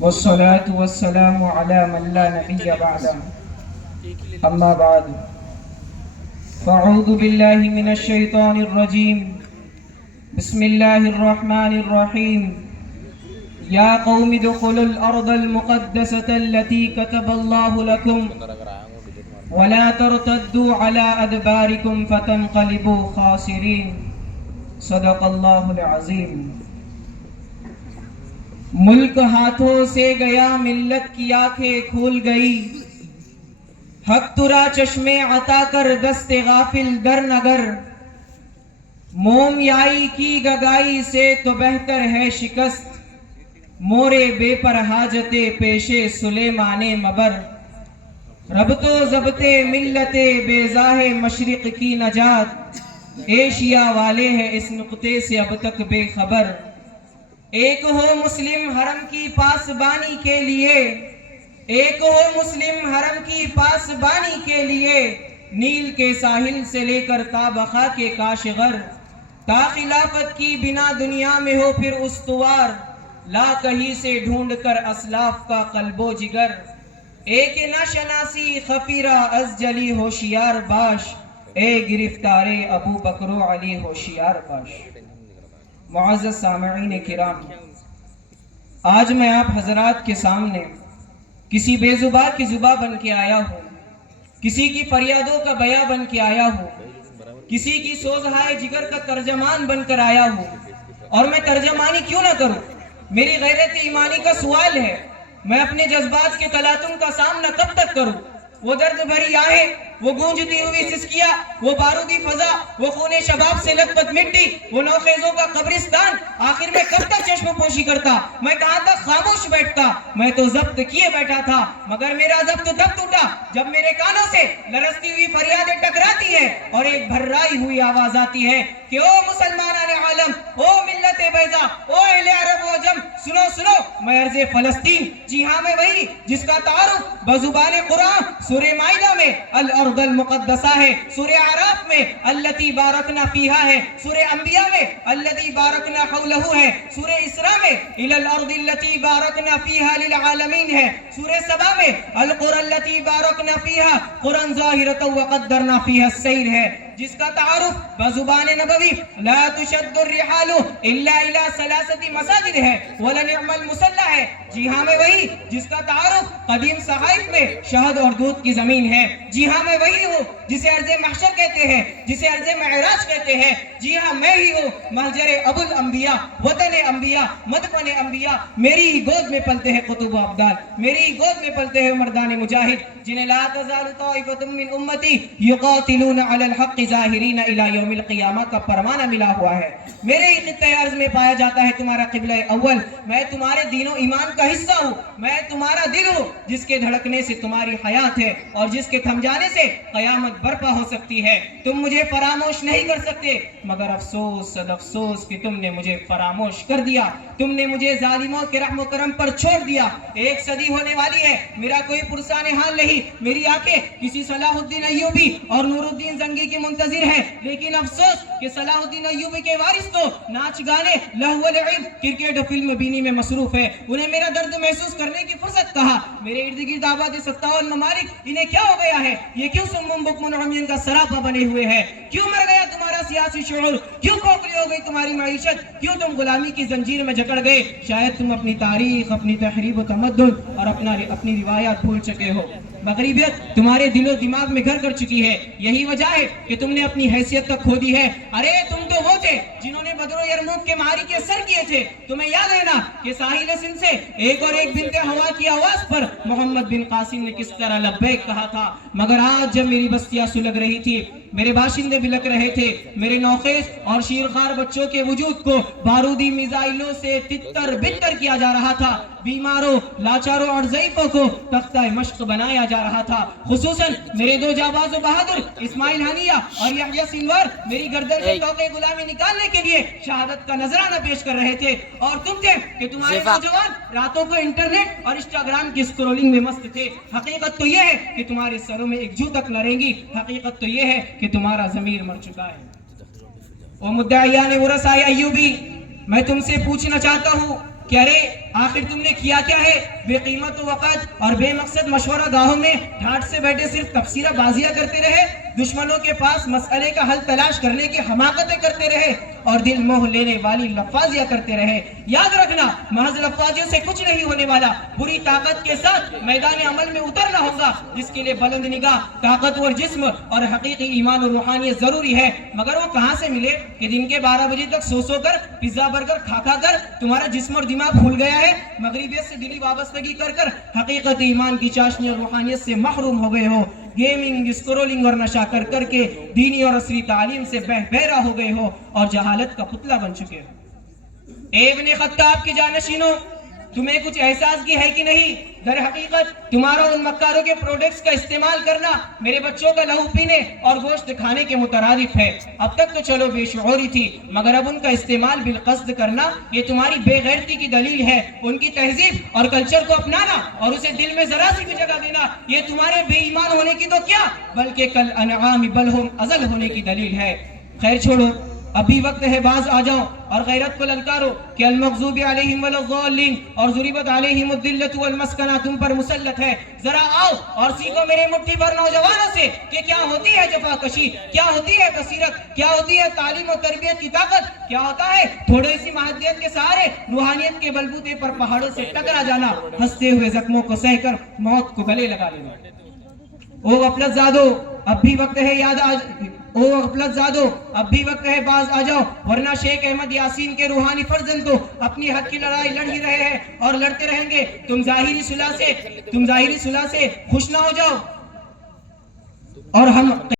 والصلاة والسلام على من لا نبي بعده أما بعد فأعوذ بالله من الشيطان الرجيم بسم الله الرحمن الرحيم يا قوم ادخلوا الأرض المقدسة التي كتب الله لكم ولا ترتدوا على أدباركم فتنقلبوا خاسرين صدق الله العظيم. ملک ہاتھوں سے گیا ملت کی آنکھیں کھول گئی، حق ترا چشمے عطا کر دست غافل در نگر، مومیائی کی گگائی سے تو بہتر ہے شکست، مورے بے پر حاجت پیشے سلیمان مبر، رب تو ضبط ملت بیضاہ مشرق کی نجات، ایشیا والے ہیں اس نقطے سے اب تک بے خبر، ایک ہو مسلم حرم کی پاسبانی کے لیے، ایک ہو مسلم حرم کی پاسبانی کے لیے، نیل کے ساحل سے لے کر تا بقا کے کاشغر، تا خلافت کی بنا دنیا میں ہو پھر استوار، لا کہیں سے ڈھونڈ کر اسلاف کا قلب و جگر، ایک نہ شناسی خفیرہ از جلی ہوشیار باش، اے گرفتار ابو بکر و علی ہوشیار باش. معزز سامعین کرام، آج میں آپ حضرات کے سامنے کسی بے زباں کی زباں بن کے آیا ہوں، کسی کی فریادوں کا بیاں بن کے آیا ہوں، کسی کی سوزہائے جگر کا ترجمان بن کر آیا ہوں. اور میں ترجمانی کیوں نہ کروں؟ میری غیرت ایمانی کا سوال ہے، میں اپنے جذبات کے تلاطم کا سامنا کب تک کروں؟ وہ درد بھری آہیں، وہ گونجتی ہوئی سسکیاں، وہ بارودی فضا، وہ خون شباب سے لت پت مٹی، وہ نوخیزوں کا قبرستان، آخر میں کب تک چشم پوشی کرتا؟ میں کہاں تک خاموش بیٹھتا؟ میں تو ضبط کیے بیٹھا تھا، مگر میرا ضبط تب ٹوٹا جب میرے کانوں سے لرزتی ہوئی فریادیں ٹکراتی ہیں اور ایک بھررائی ہوئی آواز آتی ہے کہ او مسلمانان عالم، او ملت بیضا، او اہل عرب و عجم، سنو سنو، میں ارض فلسطین، جی ہاں میں وہی جس کا تعارف بزبان قرآن سورہ مائدہ میں الارض المقدسہ ہے، سورہ اعراف میں التی بارکنا فیہا ہے، سورہ انبیاء میں الذی بارکنا حولہ ہے، سورہ اسراء میں الی الارض التی بارکنا فیہا للعالمین ہے، سورہ سبا میں القرى التی بارکنا فیہا قرآن ظاہرۃ وقدرنا فیہا السیر ہے، جس کا تعارف بزبان نبوی لا تشد الرحال الا الى ثلاثه مساجد ہے ولنعم المصلی ہے، جی ہاں میں وہی جس کا تعارف قدیم صحائف میں شہد اور دودھ کی زمین ہے، جی ہاں میں وہی ہوں جسے ارض محشر کہتے ہیں، جسے ارض معراج کہتے ہیں، جی ہاں میں ہی ہوں محجر ابو الانبیاء، وطن انبیاء، مدفن انبیاء، میری ہی گود میں پلتے ہیں قطب و ابدال، میری ہی گود میں پلتے ہیں مردان مجاہد، جنہیں لا تزال طائفۃ من امتی یقاتلون علی الحق ظاہرین الی یوم القیامہ کا پروانہ ملا ہوا ہے. میرے ہی خطۂ ارض میں پایا جاتا ہے تمہارا قبلہ اول، میں تمہارے دین و ایمان کا حصہ ہوں، میں تمہارا دل ہوں جس کے دھڑکنے سے تمہاری حیات ہے اور جس کے تھم جانے سے قیامت برپا ہو سکتی ہے. تم مجھے فراموش نہیں کر سکتے، مگر افسوس صد افسوس کہ تم نے مجھے فراموش کر دیا، تم نے مجھے ظالموں کے رحم و کرم پر چھوڑ دیا. 1 صدی ہونے والی ہے، میرا کوئی پرسان حال نہیں، میری آنکھیں کسی صلاح الدین ایوبی اور نور الدین زنگی کی منتظر ہیں، لیکن افسوس کہ صلاح الدین ایوبی کے وارث تو ناچ گانے، لہو و لعب، کرکٹ و فلم بینی میں مصروف ہے. انہیں میرا درد محسوس کرنے کی فرصت کہا. میرے ارد گرد آباد 57 ممالک، انہیں کیا ہو گیا ہے؟ یہ کیوں سمم بکم عمیٰ کا سراپا بنے ہوئے ہیں؟ کیوں مر گیا تمہارا سیاسی شعور؟ کیوں کھوکھلی ہو گئی تمہاری معیشت؟ کیوں تم غلامی کی زنجیر میں جکڑ گئے؟ شاید تم اپنی تاریخ، اپنی تحریب و تمدن اور اپنی روایات بھول چکے ہو. مغربیت تمہارے دل و دماغ میں گھر کر چکی ہے، یہی وجہ ہے کہ تم نے اپنی حیثیت تک کھو دی ہے. ارے تم تو وہ تھے جنہوں نے بدر و یرموک کے معارکے سر کیے تھے. تمہیں یاد ہے نا کہ ساحل سندھ سے ایک اور ایک بنت ہوا کی آواز پر محمد بن قاسم نے کس طرح لبیک کہا تھا. مگر آج جب میری بستیاں سلگ رہی تھی، میرے باشندے بلک رہے تھے، میرے نوخیز اور شیرخوار بچوں کے وجود کو بارودی میزائلوں سے تتر بتر کیا جا رہا تھا، بیماروں، لاچاروں اور ضعیفوں کو تختہ مشق بنایا جا رہا تھا. خصوصاً میرے 2 جانباز و بہادر اسماعیل ہنیہ اور یحییٰ سنوار میری گردن سے توقع غلامی نکالنے کے لیے شہادت کا نذرانہ پیش کر رہے تھے، اور تم تھے کہ تمہارے نوجوان راتوں کو انٹرنیٹ اور انسٹاگرام کی اسکرولنگ میں مست تھے. حقیقت تو یہ ہے کہ تمہارے سروں میں ایک جو تک نہ رہیں. حقیقت تو یہ ہے کہ تمہارا ضمیر مر چکا ہے. او مدعیان ورثہ ایوبی، میں تم سے پوچھنا چاہتا ہوں کہ ارے آخر تم نے کیا کیا ہے، بے قیمت وقت اور بے مقصد مشورہ گاہوں میں ٹھاٹ سے بیٹھے صرف تبصرہ بازیاں کرتے رہے، دشمنوں کے پاس مسئلے کا حل تلاش کرنے کی حماقتیں کرتے رہے اور دل موہ لینے والی لفاظیاں کرتے رہے۔ یاد رکھنا محض لفاظیوں سے کچھ نہیں ہونے والا، پوری طاقت کے ساتھ میدان عمل میں اترنا ہوگا، جس کے لیے بلند نگاہ، طاقتور جسم اور حقیقی ایمان و روحانیت ضروری ہے۔ مگر وہ کہاں سے ملے کہ دن کے 12 بجے تک سو کر پیزا برگر کھا کر تمہارا جسم اور دماغ بھول گیا ہے، مغربیت سے دلی وابستگی کر حقیقت ایمان کی چاشنی اور روحانیت سے محروم ہو گئے ہو، گیمنگ، اسکرولنگ اور نشہ کر کے دینی اور عصری تعلیم سے بہرا ہو گئے ہو اور جہالت کا پتلا بن چکے ہو۔ ابن خطاب کے جانشینوں، تمہیں کچھ احساس کی ہے کہ نہیں؟ در حقیقت تمہارا ان مکاروں کے پروڈکٹس کا استعمال کرنا میرے بچوں کا لہو پینے اور گوشت کھانے کے مترادف ہے۔ اب تک تو چلو بے شعوری تھی، مگر اب ان کا استعمال بالقصد کرنا یہ تمہاری بے غیرتی کی دلیل ہے۔ ان کی تہذیب اور کلچر کو اپنانا اور اسے دل میں ذرا سی بھی جگہ دینا یہ تمہارے بے ایمان ہونے کی تو کیا بلکہ کل انعام بل ہم اضل ہونے کی دلیل ہے۔ خیر چھوڑو، ابھی وقت ہے، باز آ جاؤ اور غیرت کو للکارو کہ المغضوب علیہم والضالین اور ضربت علیہم الذلۃ والمسکنہ تم پر مسلط ہے۔ ذرا آؤ اور سیکھو میرے مٹھی بھر نوجوانوں سے کہ کیا ہوتی ہے جفا کشی، کیا ہوتی ہے بصیرت، کیا ہوتی ہے تعلیم و تربیت کی طاقت، کیا ہوتا ہے تھوڑی سی مادیت کے سہارے روحانیت کے بلبوتے پر پہاڑوں سے ٹکرا جانا، ہنستے ہوئے زخموں کو سہ کر موت کو گلے لگا لینا۔ او غفلت زادو، اب بھی وقت ہے، او غفلت زادو، اب بھی وقت ہے، باز آ جاؤ، ورنہ شیخ احمد یاسین کے روحانی فرزند تو اپنی حق کی لڑائی لڑ ہی رہے ہیں اور لڑتے رہیں گے۔ تم ظاہری صلح سے خوش نہ ہو جاؤ اور ہم